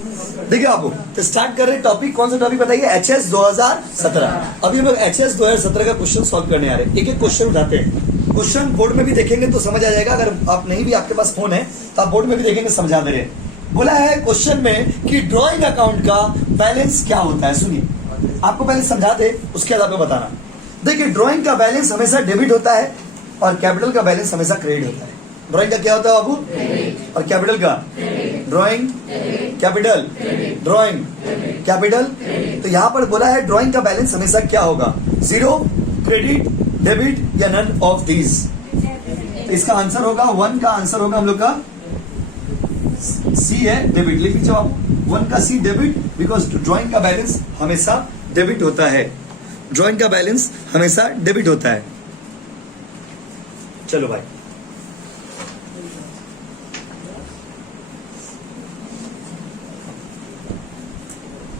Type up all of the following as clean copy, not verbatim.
देखिए बाबू, तो स्टार्ट कर रहे टॉपिक। कौन सा टॉपिक बताइए? एचएस 2017। अभी हम लोग एचएस 2017 का क्वेश्चन सॉल्व करने आ रहे हैं। एक एक क्वेश्चन उठाते हैं। क्वेश्चन बोर्ड में भी देखेंगे तो समझ आ जाएगा, अगर आप नहीं भी आपके पास फोन है तो आप बोर्ड में भी देखेंगे, समझा दे रहे हैं। बोला है क्वेश्चन में कि ड्रॉइंग अकाउंट का बैलेंस क्या होता है। सुनिए, आपको पहले समझा दे, उसके बाद आपको बताना। देखिए, ड्रॉइंग का बैलेंस हमेशा डेबिट होता है और कैपिटल का बैलेंस हमेशा क्रेडिट होता है। ड्रॉइंग का क्या होता है बाबू? और कैपिटल का? Drawing capital, drawing capital. तो यहां पर बोला है ड्रॉइंग का बैलेंस हमेशा क्या होगा? जीरो, क्रेडिट, डेबिट या नन ऑफ दीज। तो इसका आंसर होगा 1 का आंसर होगा हम लोग का सी है, डेबिट। लिख लीजिए आप, 1 का सी डेबिट, बिकॉज ड्रॉइंग का बैलेंस हमेशा डेबिट होता है। ड्रॉइंग का बैलेंस हमेशा डेबिट होता है। चलो भाई,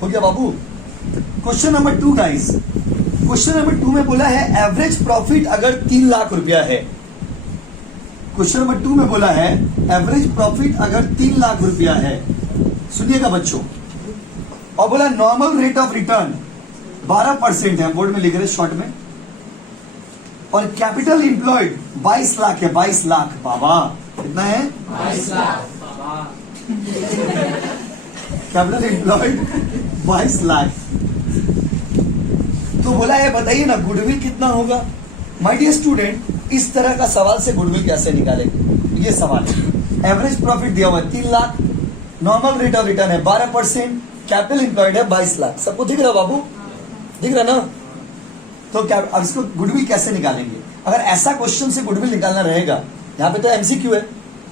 हो गया बाबू। Question number 2 guys, question number 2 में बोला है एवरेज प्रॉफिट अगर 3 लाख रुपया है। क्वेश्चन नंबर 2 में बोला है एवरेज प्रॉफिट अगर 3 लाख रुपया है। सुनिएगा बच्चों, और बोला नॉर्मल रेट ऑफ रिटर्न 12% है, बोर्ड में लिख रहे शॉर्ट में। और कैपिटल इंप्लॉयड 22 लाख है। 22 लाख बाबा, कितना है? 22 लाख बाबा। Capital employed 22 lakh. तो बोला है बताइए ना गुडविल कितना होगा। माय डियर स्टूडेंट, इस तरह का सवाल से गुडविल कैसे निकालेंगे? ये सवाल है। एवरेज प्रॉफिट दिया हुआ है 3 lakh, normal rate of return है 12%, कैपिटल इंप्लॉयड है 22 लाख। सबको दिख रहा बाबू? दिख रहा ना? तो क्या अब इसको गुडविल कैसे निकालेंगे? अगर ऐसा क्वेश्चन से गुडविल निकालना रहेगा, यहाँ पे तो एमसीक्यू है,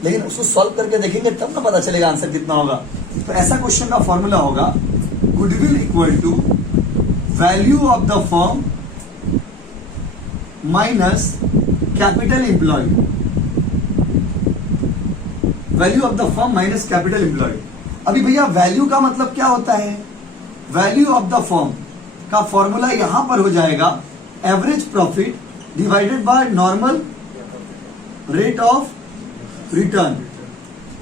लेकिन उसको सॉल्व करके देखेंगे तब ना पता चलेगा आंसर कितना होगा। तो ऐसा क्वेश्चन का फॉर्मूला होगा goodwill equal to value of the firm minus capital employed. Value of the firm minus capital employed. अभी भैया वैल्यू का मतलब क्या होता है? वैल्यू ऑफ द फर्म का फॉर्मूला यहां पर हो जाएगा average profit divided by normal rate of return.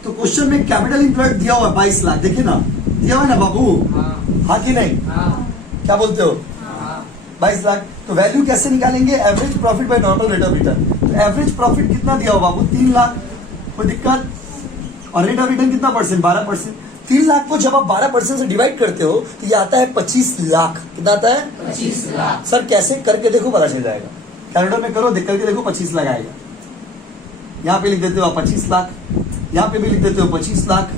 तो क्वेश्चन में कैपिटल इंप्लॉयड दिया हुआ है 22 लाख, देखिए ना, दिया हुआ है ना बाबू? हाँ कि नहीं? क्या बोलते हो? 22 लाख। तो वैल्यू कैसे निकालेंगे? Average profit by normal rate of return. तो एवरेज प्रॉफिट कितना दिया हुआ बाबू? 3 लाख। कोई दिक्कत? और रेट ऑफ रिटर्न कितना परसेंट? 12%। 3 लाख को जब आप 12% से डिवाइड करते हो तो ये आता है 25 लाख। कितना आता है? 25 लाख। सर कैसे? करके देखो, पता चल जाएगा। कैलकुलेटर में करो, देख करके देखो, 25 लाख आएगा। यहाँ पे लिख देते हो आप 25 लाख, यहाँ पे भी लिख देते हो 25 लाख,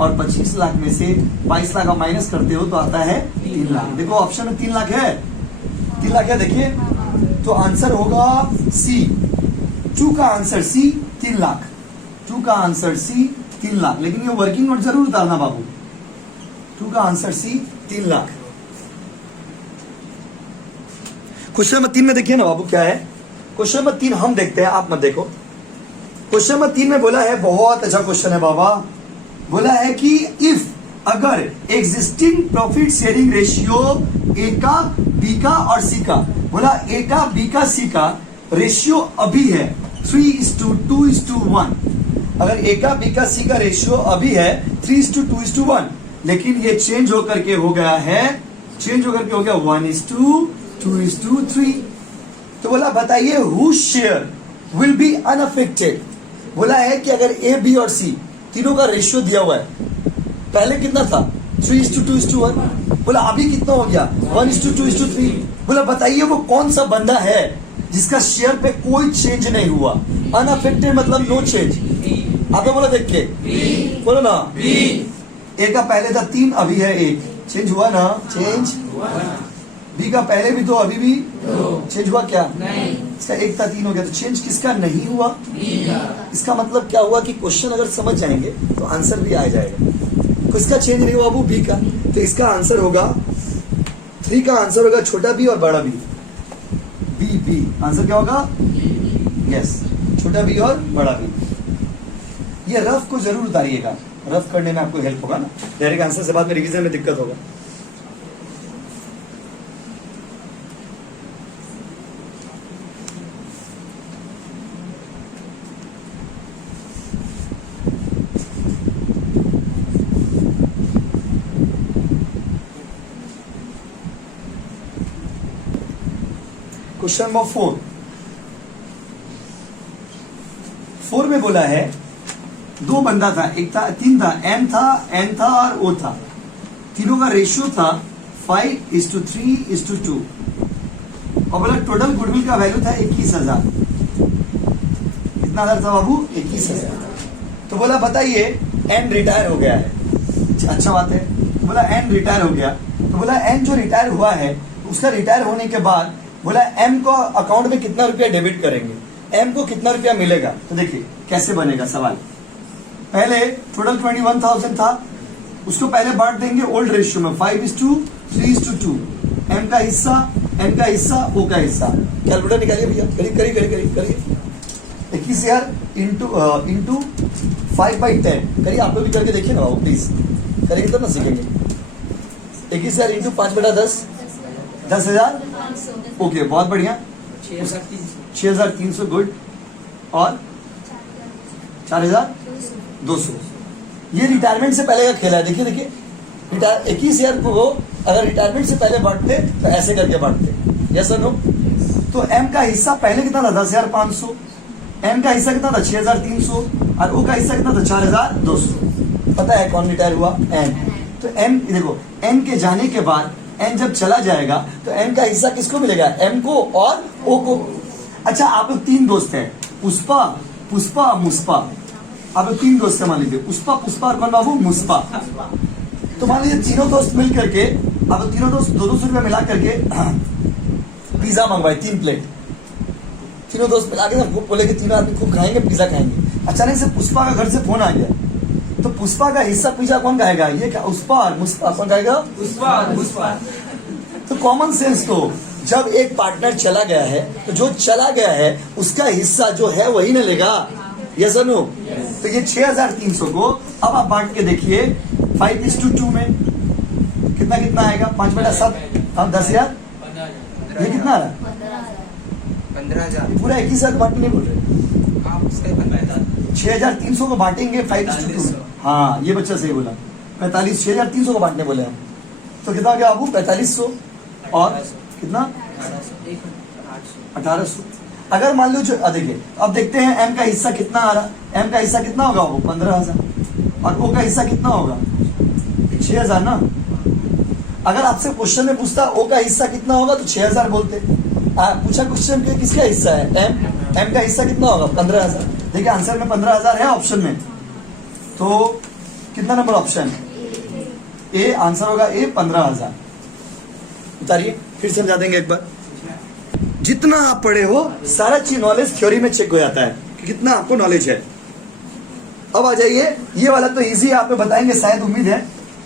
और 25 लाख में से 22 लाख आप माइनस करते हो तो आता है 3 लाख। देखो ऑप्शन में 3 लाख है, 3 लाख है, देखिए। तो आंसर होगा सी। 2 का आंसर सी 3 लाख। 2 का आंसर सी 3 लाख। लेकिन ये वर्किंग नोट जरूर उतारना बाबू। 2 का answer C 3 lakh. Question number 3 में देखिए ना बाबू क्या है। क्वेश्चन नंबर 3 हम देखते हैं, आप मत देखो। क्वेश्चन नंबर 3 में बोला है, बहुत अच्छा क्वेश्चन है बाबा। बोला है कि इफ अगर existing profit sharing ratio A का, बी का और सी का, बोला ए का, बी का, सी का रेशियो अभी है 3:2:1। अगर ए का, बी का, सी का रेशियो अभी है 3:2:1, लेकिन ये चेंज होकर के हो गया है, चेंज होकर के हो गया 1:2:3। तो बोला बताइए who share will be unaffected. बोला है कि अगर ए, बी और सी तीनों का रेशियो दिया हुआ है, पहले कितना था? 3:2:1। बोला अभी कितना हो गया? 1:2:3। बोला बताइए वो कौन सा बंदा है जिसका शेयर पे कोई चेंज नहीं हुआ? अनअफेक्टेड मतलब नो चेंज। आपने बोला देख के बोलो ना। ए का पहले था 3, अभी है 1, चेंज हुआ ना? चेंज। बी का पहले भी तो अभी भी चेंज हुआ क्या? नहीं। इसका 1 था 3 हो गया, तो चेंज किसका नहीं हुआ? इसका मतलब क्या हुआ कि क्वेश्चन अगर समझ जाएंगे तो आंसर भी आ जाएगा। किसका चेंज नहीं हुआ बाबू? बी का। तो इसका आंसर होगा 3 का आंसर होगा छोटा बी और बड़ा बी। बी बी आंसर क्या होगा? यस, छोटा बी और बड़ा बी। ये रफ को जरूर उतारिएगा, रफ करने में आपको हेल्प होगा ना। डायरेक्ट आंसर से बाद में रिवीजन में दिक्कत होगा। क्वेश्चन नंबर 4 में बोला है दो बंदा था, एक था, तीन था, एम था, एन था और ओ था। तीनों का रेशियो था 5:3:2 और बोला टोटल गुडविल का वैल्यू था 21,000। कितना हजार था बाबू? 21,000। तो बोला बताइए एन रिटायर हो गया है। अच्छा बात है। तो बोला एन रिटायर हो गया, तो बोला एन जो रिटायर हुआ है उसका रिटायर होने के बाद बोला एम को अकाउंट में कितना रुपया डेबिट करेंगे, एम को कितना रुपया मिलेगा। तो देखिए कैसे बनेगा सवाल। पहले टोटल 21,000 था, उसको पहले बांट देंगे ओल्ड रेशियो में 5:3:2। एम का हिस्सा, एन का हिस्सा, ओ का हिस्सा। कैलकुलेटर निकालिए भैया, करिए 21,000 इंटू 5/10 करिए। आप लोग भी करके देखिए ना बाबू प्लीज, करेंगे तब ना सीखेंगे। 21,000 इंटू 5/10 10,000। ओके बहुत बढ़िया। 6,300 गुड। और 4,200। ये रिटायरमेंट से पहले का खेला है। देखिए 21,000 को अगर रिटायरमेंट से पहले बांटते तो ऐसे करके बांटते। यस और नो? तो एम का हिस्सा पहले कितना था? 10,500। एन का हिस्सा कितना था? 6,300। और ओ का हिस्सा कितना था? 4,200। पता है कौन रिटायर हुआ? एन। तो एन देखो, एन के जाने के बाद एन जब चला जाएगा तो एन का हिस्सा किसको मिलेगा? एम को और ओ को। अच्छा आप लोग 3 दोस्त हैं, पुष्पा, पुष्पा, मुस्पा। आप लोग 3 दोस्त हैं मान लीजिए, पुष्पा, पुष्पा और कौन बाबू? मुस्पा। तो मान लीजिए तीनों दोस्त मिल करके, आप लोग तीनों दोस्त 200 रुपया मिला करके पिज्जा मंगवाए 3 प्लेट। तीनों दोस्त मिला के खूब बोले कि तीनों आदमी खूब खाएंगे, पिज्जा खाएंगे। अचानक से पुष्पा का घर से फोन आ गया, तो पुष्पा का हिस्सा पिज्जा कौन खाएगा? ये क्या पुष्पा और मुस्पा कौन खाएगा? पुष्पा। तो कॉमन सेंस तो जब एक पार्टनर चला गया है तो जो चला गया है उसका हिस्सा जो है वही न लेगा। यस और नो? तो ये 6,300 को अब आप बांट के देखिए 5:2 में कितना कितना आएगा? 5/7 हम 10,000। ये कितना आ रहा है? 15,000। पूरा 21,000 बांटने नहीं बोल रहे, 6,300 को बांटेंगे 5:2 में। हाँ ये बच्चा सही बोला, 6,300 को बांटने बोले हम। तो कितना हो गया बाबू? 4,500 और कितना? 1,800। अगर मान लो जो देखिए अब देखते हैं एम का हिस्सा कितना आ रहा। एम का हिस्सा कितना होगा? वो 15,000। और ओ का हिस्सा कितना होगा? 6,000 ना। अगर आपसे क्वेश्चन में पूछता ओ का हिस्सा कितना होगा तो 6,000 बोलते। पूछा क्वेश्चन के किसका हिस्सा है? एम का हिस्सा कितना होगा? 15,000। देखिए आंसर में 15,000 है ऑप्शन में, तो कितना नंबर ऑप्शन? ए। आंसर होगा ए 15,000। उतारिए, फिर समझा देंगे एक बार। जितना आप पढ़े हो सारा चीज नॉलेज थ्योरी में चेक हो जाता है कि कितना आपको नॉलेज है। अब आ जाइए, ये वाला तो इजी है, आप में बताएंगे शायद, उम्मीद है।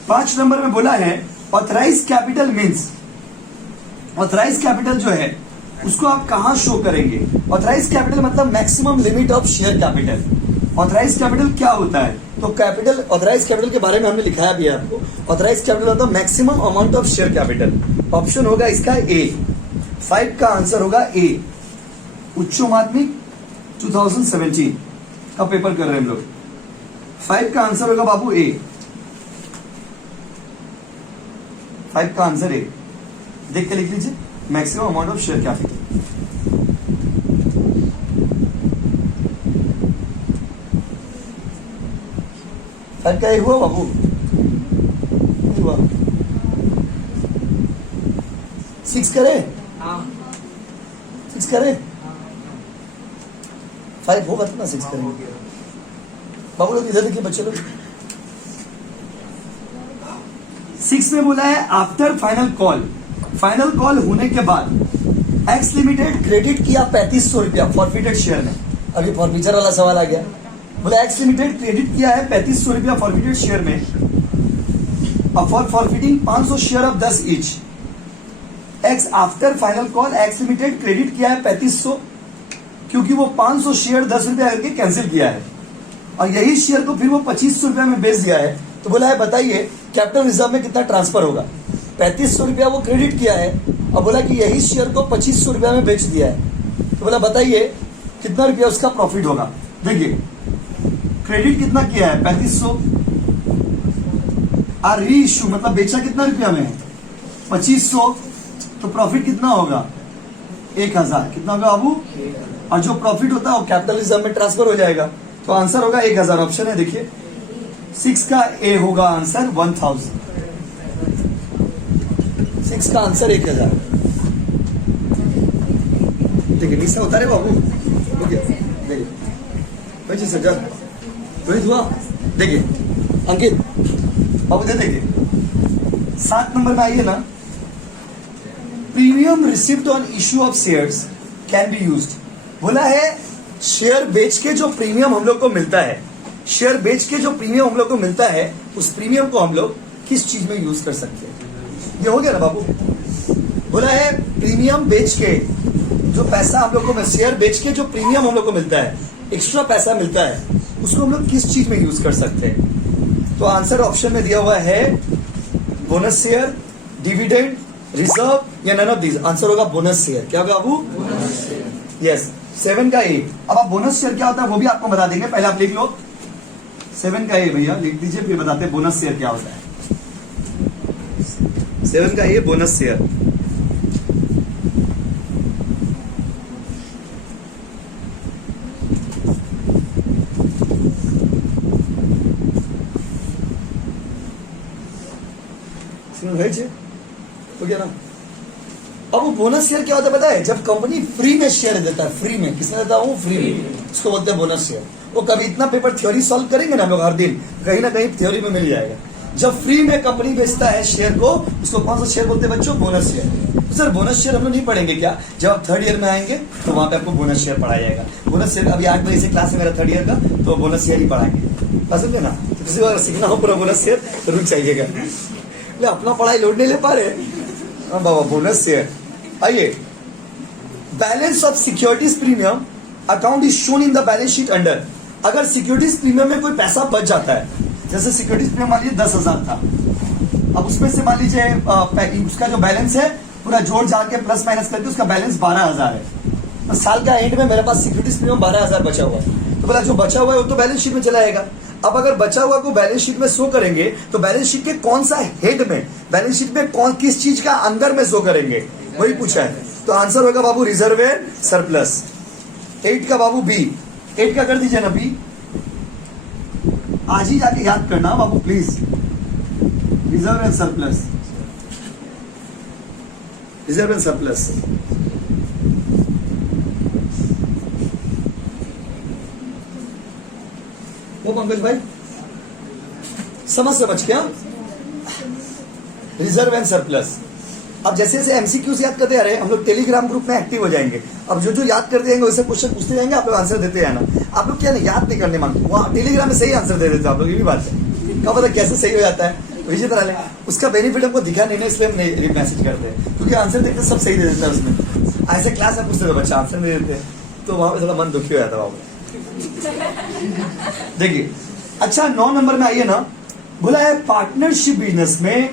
5 नंबर में बोला है authorise capital means. Authorise capital जो है उसको आप कहां शो करेंगे? ऑथराइज कैपिटल मतलब maximum limit of share capital. Authorise capital क्या होता है? तो कैपिटल, ऑथराइज कैपिटल के बारे में हमने लिखाया भी है आपको। ऑथराइज कैपिटल मतलब maximum amount of share capital. Option होगा इसका ए। 5 का आंसर होगा ए। उच्च माध्यमिक 2017 का पेपर कर रहे हैं हम लोग। 5 का आंसर होगा बाबू ए। 5 का आंसर ए। देख के लिख लीजिए, maximum amount of share capital. Five का ए हुआ बाबू? हुआ। 6 करे? 6 करे? 5 होगा तो ना 6 करेंगे। बाबू लोग इधर देखिए, बच्चे लोग। 6 में बोला है after final call. Final call होने के बाद एक्स लिमिटेड क्रेडिट किया 3,500 रुपया फॉरफिटेड शेयर में। अभी फॉरफीचर वाला सवाल आ गया। बोला एक्स लिमिटेड क्रेडिट किया है 3,500 रुपया फॉरफिटेड शेयर में और for forfeiting 500 share of 10 each. X after final call X limited credit किया है 3,500 क्योंकि वो 500 शेयर 10 रुपया करके कैंसिल किया है और यही शेयर को फिर वो 2,500 रुपया में बेच दिया है। तो बोला है बताइए कैपिटल रिजर्व में कितना ट्रांसफर होगा? 3,500 रुपया वो क्रेडिट किया है और बोला कि यही शेयर को 2,500 रुपया में बेच दिया है। तो बोला बताइए कितना रुपया उसका प्रॉफिट होगा? देखिए क्रेडिट कितना किया है? 3,500 और री इश्यू मतलब बेचा कितना रुपया में? 2,500। तो प्रॉफिट कितना होगा? 1000 कितना होगा बाबू, और जो प्रॉफिट होता है वो कैपिटल रिजर्व में ट्रांसफर हो जाएगा। तो आंसर होगा 1000। ऑप्शन है देखिए 6 का ए होगा आंसर 1000। 6 का आंसर 1000। देखिए नीचे होता है बाबू, देखिए वही सर वही हुआ। देखिए अंकित बाबू दे देखिए 7 नंबर में आइए ना, premium receipt on issue of shares can be used. बोला है शेयर बेच के जो प्रीमियम हम लोग को मिलता है, शेयर बेच के जो प्रीमियम हम लोग को मिलता है, उस प्रीमियम को हम लोग किस चीज में यूज कर सकते हैं। ये हो गया ना बाबू। बोला है प्रीमियम बेच के जो पैसा हम लोग को, शेयर बेच के जो प्रीमियम हम लोग को मिलता है, एक्स्ट्रा पैसा मिलता है, उसको हम लोग किस चीज में यूज कर सकते हैं। तो आंसर ऑप्शन में दिया हुआ है बोनस शेयर, डिविडेंड, रिजर्व या नन ऑफ दीज। आंसर होगा बोनस शेयर। क्या होगा बाबू, यस 7 का ए। अब आप बोनस शेयर क्या होता है वो भी आपको बता देंगे, पहले आप लिख लो 7 का ए भैया लिख दीजिए, फिर बताते हैं बोनस शेयर क्या होता है। 7 का ए बोनस शेयर। हो गया ना। अब वो बोनस शेयर क्या होता है पता है, जब कंपनी फ्री में शेयर देता है, फ्री में किसने देता है, वो फ्री में, उसको बोलते हैं बोनस शेयर। वो कभी इतना पेपर थ्योरी सॉल्व करेंगे ना हम लोग हर दिन, कहीं ना कहीं थ्योरी में मिल जाएगा। जब फ्री में कंपनी बेचता है शेयर को, उसको कौन सा शेयर बोलते हैं बच्चों, बोनस शेयर। तो सर बोनस शेयर हम लोग नहीं पढ़ेंगे क्या, जब आप 3rd ईयर में आएंगे तो वहां पे आपको बोनस शेयर पढ़ाया जाएगा। बोनस शेयर अभी 8 बजे से क्लास है मेरा 3rd ईयर का, तो बोनस शेयर ही पढ़ाएंगे, पसंद है ना। तो किसी को सीखना हो पूरा बोनस शेयर तो रुक चाहिएगा, अपना पढ़ाई लोड नहीं ले पा रहे। हाँ बाबा बोनस शेयर। आइए, balance of securities premium account is shown in the balance sheet under. अगर सिक्योरिटीज प्रीमियम में कोई पैसा बच जाता है, जैसे सिक्योरिटीज प्रीमियम मान लीजिए 10,000 था, अब उसमें से मान लीजिए उसका जो बैलेंस है पूरा जोड़ जाड़ के प्लस माइनस करके उसका बैलेंस 12,000 है। तो साल का एंड में मेरे पास सिक्योरिटीज प्रीमियम 12,000 बचा हुआ है, तो बोला जो बचा हुआ है वो तो बैलेंस शीट में चला जाएगा। अब अगर बचा हुआ को बैलेंस शीट में शो करेंगे तो बैलेंस शीट के कौन सा हेड में, बैलेंस शीट में कौन किस चीज का अंदर में शो करेंगे, वही पूछा है। तो आंसर होगा बाबू रिजर्व एंड सरप्लस। 8 का बाबू बी, 8 का कर दीजिए ना बी। आज ही जाके याद करना बाबू please, reserve and surplus, reserve and surplus. वो पंकज भाई समझ क्या, रिजर्व एंड सरप्लस। अब जैसे जैसे एमसीक्यूज याद करते आ रहे हैं, हम लोग टेलीग्राम ग्रुप में एक्टिव हो जाएंगे। अब जो जो याद करते जाएंगे वैसे क्वेश्चन पूछते जाएंगे, आप लोग आंसर देते जाना। आप लोग क्या नहीं याद नहीं करने मांगते, वहाँ टेलीग्राम में सही आंसर दे देते आप लोग, ये भी बात है। क्या पता कैसे सही हो जाता है, इसी तरह ले उसका बेनिफिट हमको दिखा नहीं ना, इसलिए हम मैसेज करते हैं, क्योंकि आंसर देखते सब सही दे देता है उसमें। ऐसे क्लास में पूछते थे बच्चा आंसर नहीं देते, तो वहां पे थोड़ा मन दुखी हो जाता बाबू। देखिए अच्छा 9 नंबर में आइए ना, बोला है पार्टनरशिप बिजनेस में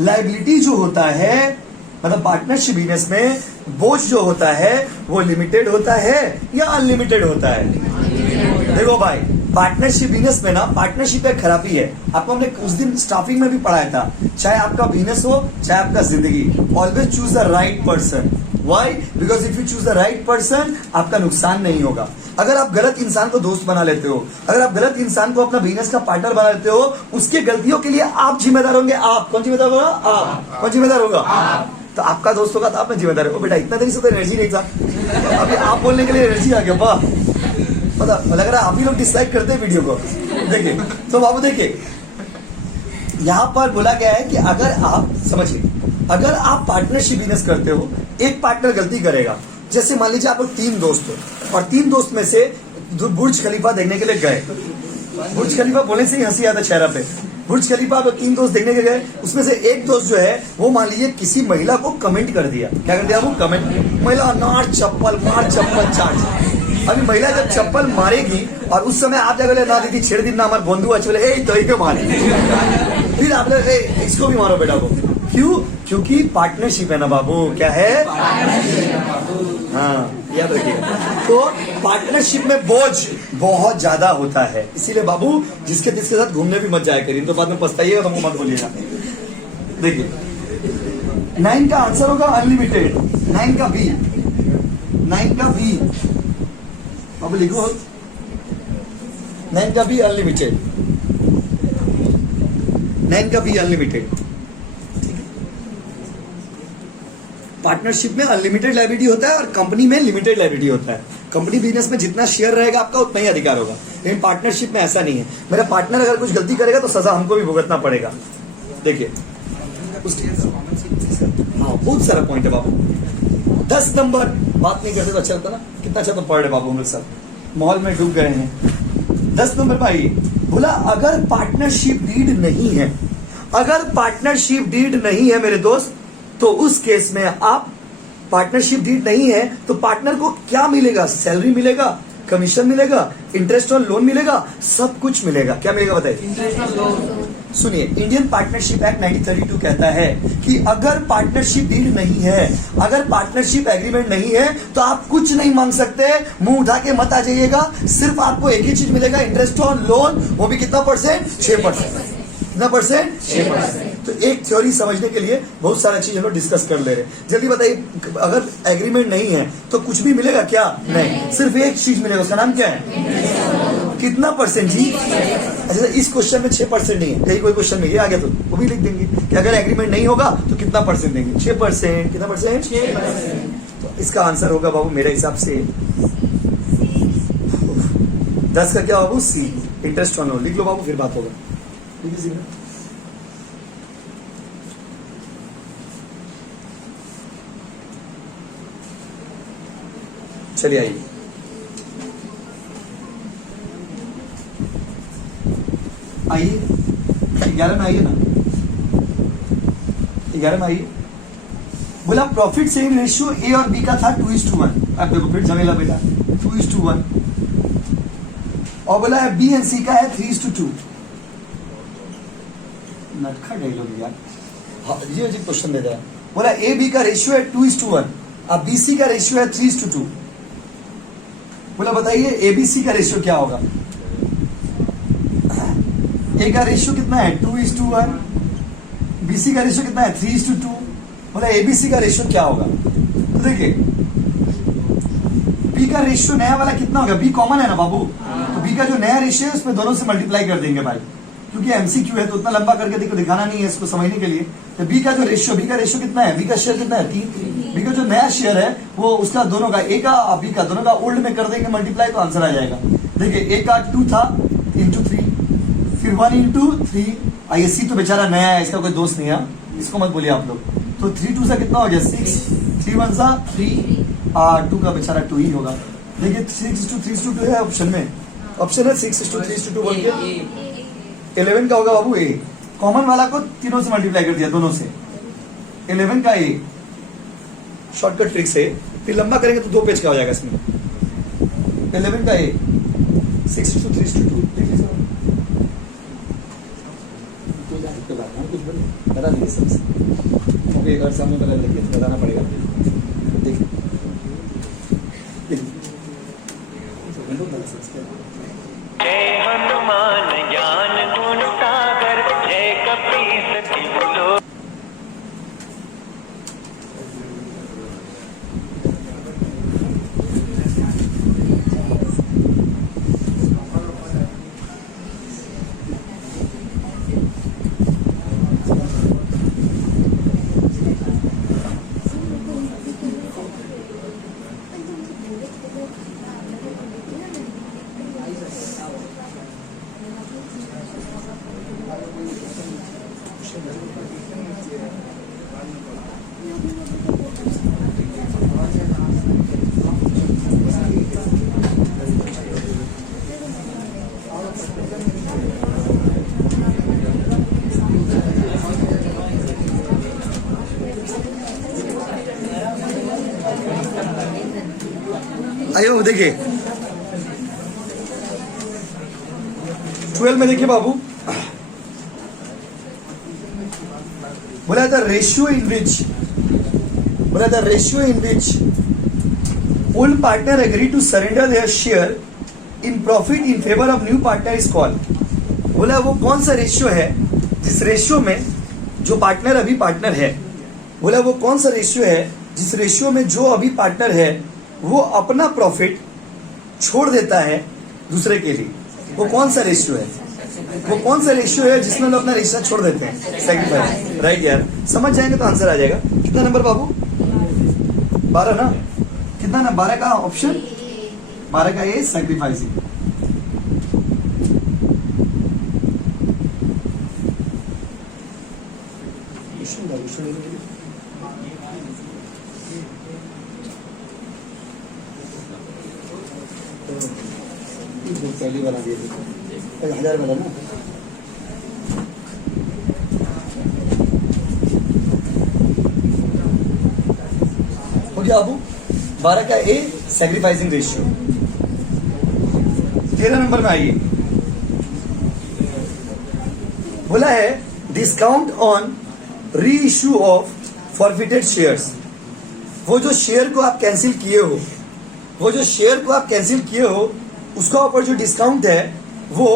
लायबिलिटी जो होता है, मतलब पार्टनरशिप बिजनेस में बोझ जो होता है वो लिमिटेड होता है या अनलिमिटेड होता है। देखो भाई पार्टनरशिप बिजनेस में ना, पार्टनरशिप एक खराबी है, आपको हमने उस दिन स्टाफिंग में भी पढ़ाया था। चाहे आपका बिजनेस हो चाहे आपका जिंदगी, always choose the right person. Why? Because if you choose the right person आपका नुकसान नहीं होगा। अगर आप गलत इंसान को दोस्त बना लेते हो, अगर आप गलत इंसान को अपना बिजनेस का पार्टनर बना लेते हो, उसके गलतियों के लिए आप जिम्मेदार होंगे। आप कौन जिम्मेदार होगा? आप। कौन जिम्मेदार होगा? तो आपका दोस्त होगा तो आप में जिम्मेदार है। बेटा इतना देरी से तो एनर्जी नहीं था, अभी आप बोलने के लिए एनर्जी आ गया। वाह, पता लग रहा है आप ही लोग डिसलाइक करते हैं वीडियो को। देखिए तो बाबू देखिए यहां पर बोला गया है कि अगर आप समझिए, अगर आप पार्टनरशिप बिजनेस करते हो, एक पार्टनर गलती करेगा, जैसे मान लीजिए आप लोग 3 दोस्त हो और 3 दोस्त में से बुर्ज खलीफा देखने के लिए गए। बुर्ज खलीफा बोलने से ही हंसी आता चेहरा पे। बुर्ज खलीफा आप 3 दोस्त देखने के गए, उसमें से एक दोस्त जो है वो मान लीजिए किसी महिला को कमेंट कर दिया। क्या कर दिया वो? कमेंट। महिला मार चप्पल चार्ज। अभी महिला जब चप्पल मारेगी और उस समय आप जगह ना दीदी छेड़ दिन ना हमारे बंधु अच्छे बोले ए तो क्यों मारे, फिर आप लोग इसको भी मारो बेटा को। क्यों? क्योंकि पार्टनरशिप है ना बाबू। क्या है? हाँ याद रखिए। तो पार्टनरशिप में बोझ बहुत ज्यादा होता है, इसीलिए बाबू जिसके साथ घूमने भी मत जाया करिए, तो बाद में पछताइएगा तो हमको मत बोलिएगा। देखिए 9 का आंसर होगा अनलिमिटेड। 9 का बी, 9 का बी, अब लिखो 9 का बी अनलिमिटेड, 9 का बी अनलिमिटेड। पार्टनरशिप में अनलिमिटेड लायबिलिटी होता है और कंपनी में लिमिटेड लायबिलिटी होता है। कंपनी बिजनेस में जितना शेयर रहेगा आपका उतना ही अधिकार होगा, लेकिन पार्टनरशिप में ऐसा नहीं है। मेरा पार्टनर अगर कुछ गलती करेगा तो सजा हमको भी भुगतना पड़ेगा। देखिए हाँ, बहुत सारा पॉइंट है बाबू। 10 नंबर बात नहीं करते तो अच्छा लगता ना, कितना अच्छा तो पढ़ रहे बाबू मेरे साथ, माहौल में डूब गए हैं। 10 नंबर भाई बोला अगर पार्टनरशिप डीड नहीं है, अगर पार्टनरशिप डीड नहीं है मेरे दोस्त, तो उस केस में आप पार्टनरशिप डीड नहीं है तो पार्टनर को क्या मिलेगा? सैलरी मिलेगा, कमीशन मिलेगा, इंटरेस्ट ऑन लोन मिलेगा, सब कुछ मिलेगा। क्या मिलेगा बताइए? Interest on loan. सुनिए, इंडियन पार्टनरशिप एक्ट 1932 कहता है कि अगर पार्टनरशिप डीड नहीं है, अगर पार्टनरशिप एग्रीमेंट नहीं है तो आप कुछ नहीं मांग सकते, मुंह उठा के मत आ जाइएगा। सिर्फ आपको एक ही चीज मिलेगा, इंटरेस्ट ऑन लोन, वो भी कितना परसेंट? 6%। कितना परसेंट? 6%। तो एक थ्योरी समझने के लिए बहुत सारा चीज हम लोग डिस्कस कर ले रहे हैं। जल्दी बताइए, अगर एग्रीमेंट नहीं है तो कुछ भी मिलेगा क्या? नहीं, सिर्फ एक चीज मिलेगा, उसका नाम क्या है? कितना परसेंट जी? अच्छा, इस क्वेश्चन में 6% नहीं है, कहीं कोई क्वेश्चन में ये आ गया तो वो भी लिख देंगे कि अगर एग्रीमेंट नहीं होगा तो कितना परसेंट देंगे? 6%। कितना परसेंट? 6%। तो इसका आंसर होगा बाबू मेरे हिसाब से 10 का क्या बाबू? सी, इंटरेस्ट ऑन लोन। लिख लो बाबू, फिर बात होगा। चलिए आइए, आइए 11 में आइए ना, 11 में आइए। बोला प्रॉफिट शेयरिंग रेशियो ए और बी का था 2:1। अब देखो फिर झमेला बेटा, 2:1। और बोला है बी एंड सी का है 3:2। नटखट डायलॉग यार, ये अजीब क्वेश्चन दे रहा है। बोला ए बी का रेशियो है 2:1, अब बी सी का रेशियो है 3:2। बोला बताइए ए बी सी का रेशियो क्या होगा? ए का रेशियो कितना है? 2:1। बी सी का रेशियो कितना है? 3:2। बोला ए बी सी का रेशियो क्या होगा? तो देखिए बी का रेशियो नया वाला कितना होगा? बी कॉमन है ना बाबू, तो बी का जो नया रेशियो है उसमें दोनों से मल्टीप्लाई कर देंगे भाई, क्योंकि एमसीक्यू है तो उतना लंबा करके देखो दिखाना नहीं है इसको समझने के लिए। तो बी का जो रेशियो, बी का रेशियो कितना है? बी का शेयर कितना है? 3। बी का जो नया शेयर है वो उसका दोनों का, ए का और बी का दोनों का ओल्ड में कर देंगे मल्टीप्लाई, तो आंसर आ जाएगा। देखिए ए का 2 था इंटू 3, फिर 1 इंटू 3। ये सी तो बेचारा नया है, इसका कोई दोस्त नहीं है, इसको मत बोलिए आप लोग। तो 3 2 से कितना हो गया? 6, 3 1 सा 3, 2 का बेचारा 2 ही होगा। देखिए 6:3:2 है ऑप्शन में, ऑप्शन है 6:3:2 बोल के 11 का होगा बाबू ए। कॉमन वाला को तीनों से मल्टीप्लाई कर दिया, दोनों से। 11 का ए, शॉर्टकट ट्रिक से, फिर लंबा करेंगे तो 2 पेज का हो जाएगा इसमें। 11 का ए 6:3:2। बता दीजिए सबसे, क्योंकि अगर सामने वाला देखिए तो बताना पड़ेगा। देखिए जय हनुमान ज्ञान गुण सागर, जय कपीस तिहु लोक। आइयो देखिए 12 में देखिए बाबू, बोला था ratio in which old partner agree to surrender their share in profit in favour of new partner is called. बोला वो कौन सा रेशियो है जिस रेशियो में जो पार्टनर अभी पार्टनर है, बोला वो कौन सा रेशियो है जिस रेशियो में जो अभी पार्टनर है वो अपना प्रॉफिट छोड़ देता है दूसरे के लिए, वो कौन सा रेशियो है? वो कौन सा रेशियो है जिसमें लोग अपना रेशियो छोड़ देते हैं? सैक्रिफाइस, राइट यार। समझ जाएंगे तो आंसर आ जाएगा। कितना नंबर बाबू? 12 ना? कितना ना? 12 का ऑप्शन, 12 का ए सैक्रिफाइसिंग। पहली वाला दिए थे 1000 वाला ना। हो गया बाबू? 12 का ए सैक्रिफाइसिंग रेशियो। 13 नंबर में आइए, बोला है डिस्काउंट ऑन री इश्यू ऑफ फॉरफिटेड शेयर्स। वो जो शेयर को आप कैंसिल किए हो, वो जो शेयर को आप कैंसिल किए हो, उसका ऊपर जो डिस्काउंट है वो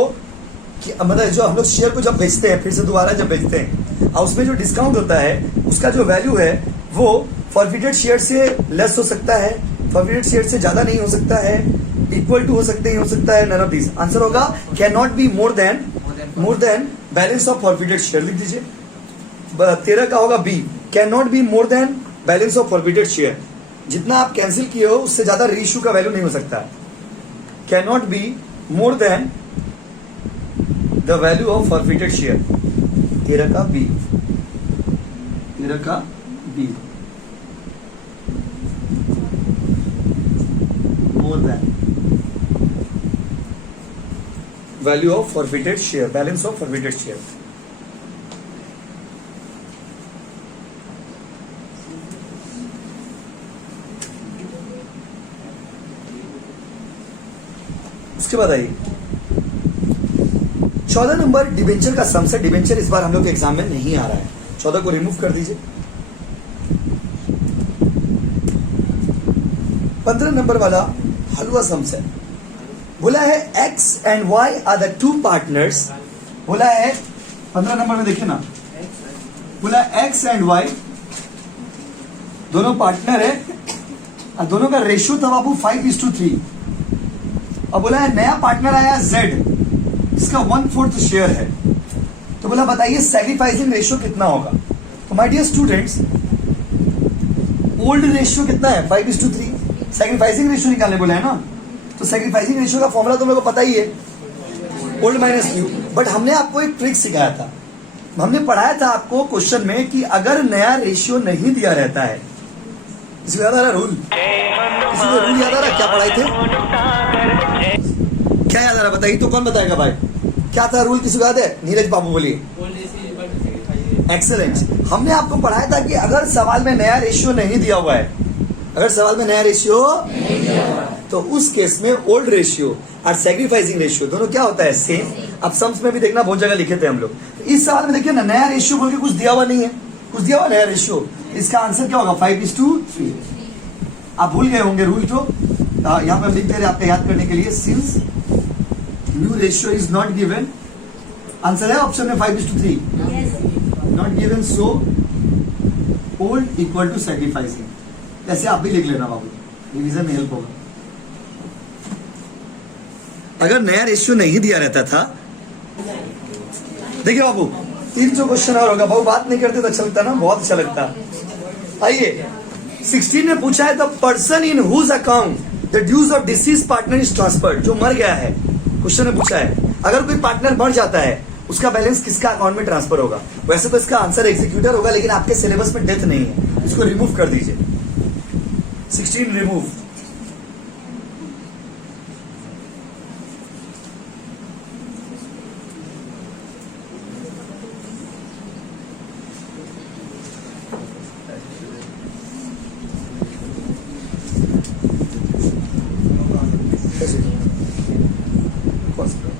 मतलब जो हम लोग शेयर को जब बेचते हैं, फिर से दोबारा जब बेचते हैं, और उसमें जो डिस्काउंट होता है उसका जो वैल्यू है वो फॉरफिटेड शेयर से लेस हो सकता है, फॉरफिटेड शेयर से ज्यादा नहीं हो सकता है, इक्वल टू हो सकते नहीं हो सकता है, नन ऑफ दिस। आंसर होगा can not be more than balance of forfeited share. लिख दीजिए 13 का होगा B, can not be more than balance of forfeited share. जितना आप कैंसिल किए हो उससे ज्यादा रीइश्यू का वैल्यू नहीं हो सकता। Can not be more than the value of forfeited share. 13 का बी, 13 का B, more than value of forfeited share, balance of forfeited share. उसके बाद आइए 14 नंबर डिबेंचर का सम से। डिबेंचर इस बार हम लोग के एग्जाम में नहीं आ रहा है, 14 को रिमूव कर दीजिए। 15 नंबर वाला हलवा सम से बोला है X and Y are the two partners. बोला है 15 नंबर में देखिए ना, बोला एक्स एंड वाई दोनों पार्टनर है और दोनों का रेशियो था बाबू 5:3। और बोला है नया पार्टनर आया जेड, इसका 1/4 शेयर है। तो बोला बताइए सैक्रिफाइसिंग रेशियो कितना होगा। तो my dear students, old ratio कितना है? 5:3। सैक्रिफाइसिंग रेशियो निकालने बोला है ना, तो सैक्रिफाइसिंग रेशियो का फॉर्मूला तुम लोग को पता ही है, ओल्ड माइनस न्यू। बट हमने आपको एक ट्रिक सिखाया था, हमने पढ़ाया था आपको क्वेश्चन में कि अगर नया रेशियो नहीं दिया रहता है, किसी को याद आ रहा रूल? किसी को रूल याद आ रहा? क्या पढ़ाए थे? क्या याद आ रहा बताइए तो, कौन बताएगा भाई? क्या था रूल, किसी को याद है? नीरज बाबू बोलिए। एक्सेलेंट। हमने आपको पढ़ाया था कि अगर सवाल में नया रेशियो नहीं दिया हुआ है, अगर सवाल में नया रेशियो तो उस केस में ओल्ड रेशियो और सैक्रिफाइसिंग रेशियो दोनों क्या होता है? सेम। अब सम्स में भी देखना, बहुत जगह लिखे थे हम लोग। इस सवाल में देखिए ना, नया रेशियो बोल के कुछ दिया हुआ नहीं है, कुछ दिया हुआ नया रेशियो। इसका आंसर क्या होगा? 5:3। आप भूल गए होंगे रूल, तो यहाँ पे हम लिख दे रहे हैं आपको याद करने के लिए। Since new ratio is not given, answer है ऑप्शन में 5:3, not given, so old equal to sacrificing. ऐसे आप भी लिख लेना बाबू, रिवीजन में हेल्प होगा। अगर नया रेशियो नहीं दिया रहता था, देखिए बाबू 300 क्वेश्चन और होगा बाबू, बात नहीं करते तो अच्छा लगता ना, बहुत अच्छा लगता। आइए 16 ने पूछा है the person in whose account the dues of deceased partner is transferred. जो मर गया है, क्वेश्चन ने पूछा है अगर कोई पार्टनर मर जाता है उसका बैलेंस किसका अकाउंट में ट्रांसफर होगा। वैसे तो इसका आंसर एग्जीक्यूटर होगा, लेकिन आपके सिलेबस में डेथ नहीं है, इसको रिमूव कर दीजिए। 16 रिमूव।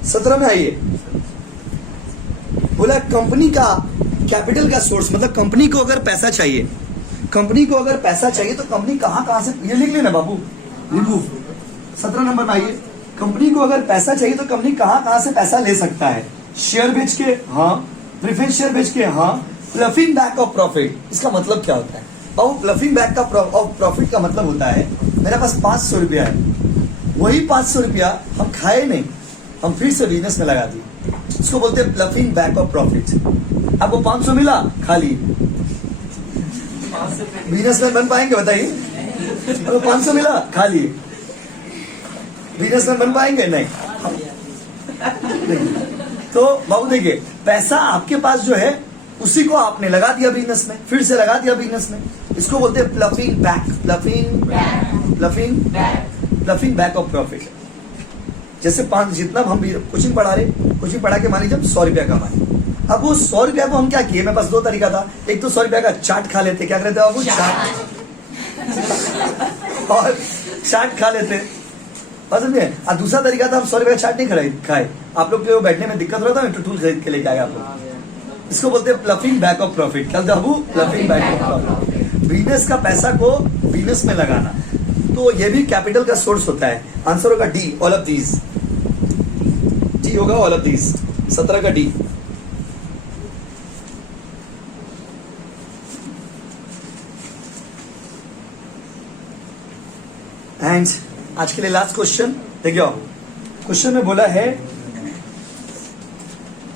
सत्रह में आइए, बोला कंपनी का कैपिटल का सोर्स, मतलब कंपनी को अगर पैसा चाहिए, कंपनी को अगर पैसा चाहिए तो कंपनी कहां से, ये लिख लेना बाबू, रिमूव। 17 नंबर में आइए, कंपनी को अगर पैसा चाहिए तो कंपनी कहां से पैसा ले सकता है? शेयर बेच के, हाँ। प्रेफरेंस शेयर बेच के, हाँ। प्लफिंग बैक ऑफ प्रॉफिट, इसका मतलब क्या होता है बाबू? प्लफिंग बैक का ऑफ प्रॉफिट का मतलब होता है मेरे पास 500 रुपया है, वही 500 रुपया हम खाए नहीं, हम फिर से बिजनेस में लगा दिए। इसको बोलते हैं प्लफिंग बैक ऑफ प्रॉफिट। आपको 500 मिला, खा लिए। बिजनेसमैन बन पाएंगे बताइए? आपको 500 मिला, खा लिए। बिजनेसमैन बन पाएंगे? नहीं। तो बाबू देखिए, पैसा आपके पास जो है उसी को आपने लगा दिया बिजनेस में, फिर से लगा दिया बिजनेस में। इसको बोलते हैं ploughing back, ploughing back of profit. जैसे 5 जितना हम कोचिंग पढ़ा रहे, कोचिंग पढ़ा के मान लीजिए 100 रुपया कमाए। अब वो 100 रुपया को हम क्या किए, मेरे पास 2 तरीका था। एक तो 100 रुपया का चाट खा लेते, क्या करते बाबू, चाट और चाट खा लेते, समझे। और दूसरा तरीका था, हम 100 रुपया चाट नहीं खाए, आप लोग को बैठने में दिक्कत हो रहा था, मैं टूल खरीद के लेके आया आप लोग। इसको बोलते हैं प्लफिंग बैक ऑफ प्रॉफिट। क्या बाबू, ploughing back of profit. Business का पैसा को बिजनेस में लगाना, तो ये भी कैपिटल का सोर्स होता है। आंसर होगा D, all of these. D होगा ऑल ऑफ दीज, 17 का डी। एंड आज के लिए लास्ट क्वेश्चन देखिए। क्वेश्चन में बोला है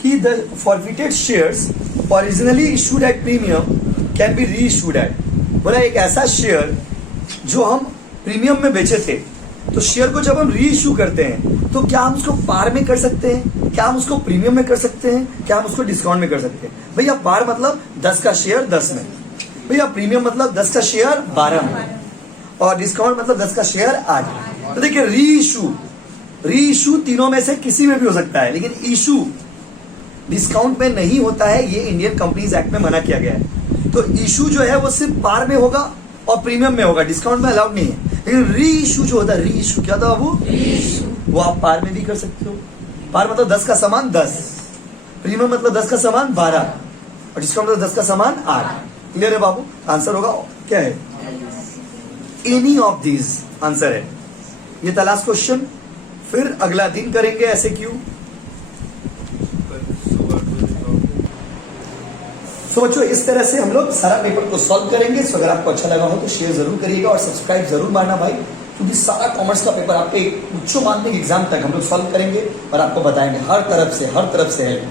कि the forfeited shares originally issued at premium can be री इशूड एट। बोला एक ऐसा शेयर जो हम प्रीमियम में बेचे थे, तो शेयर को जब हम री इशू करते हैं तो क्या हम उसको पार में कर सकते हैं, क्या हम उसको प्रीमियम में कर सकते हैं, क्या हम उसको डिस्काउंट में कर सकते हैं? भैया पार मतलब 10 का शेयर 10 में, भैया प्रीमियम मतलब 10 का शेयर 12 में, और डिस्काउंट मतलब 10 का शेयर 8 में। तो देखिए री इशू तीनों में से किसी में भी हो सकता है, लेकिन इशू डिस्काउंट में नहीं होता है, ये इंडियन कंपनीज एक्ट में मना किया गया है। तो इशू जो है वो सिर्फ पार में होगा और प्रीमियम में होगा, डिस्काउंट में अलाउड नहीं है। लेकिन री इशू जो होता है, री इशू क्या था बाबू, वो आप पार में भी कर सकते हो। पार मतलब 10 का सामान 10, प्रीमियम मतलब 10 का सामान 12, और डिस्काउंट मतलब 10 का सामान 8। क्लियर है बाबू? आंसर होगा क्या है, एनी ऑफ दीज आंसर है। ये था लास्ट क्वेश्चन, फिर अगला दिन करेंगे ऐसे क्यों। तो बच्चों इस तरह से हम लोग सारा पेपर को सॉल्व करेंगे। सो अगर आपको अच्छा लगा हो तो शेयर जरूर करिएगा और सब्सक्राइब जरूर मारना भाई, क्योंकि सारा कॉमर्स का पेपर आपके उच्च माध्यमिक एग्जाम तक हम लोग सॉल्व करेंगे और आपको बताएंगे हर तरफ से हेल्प।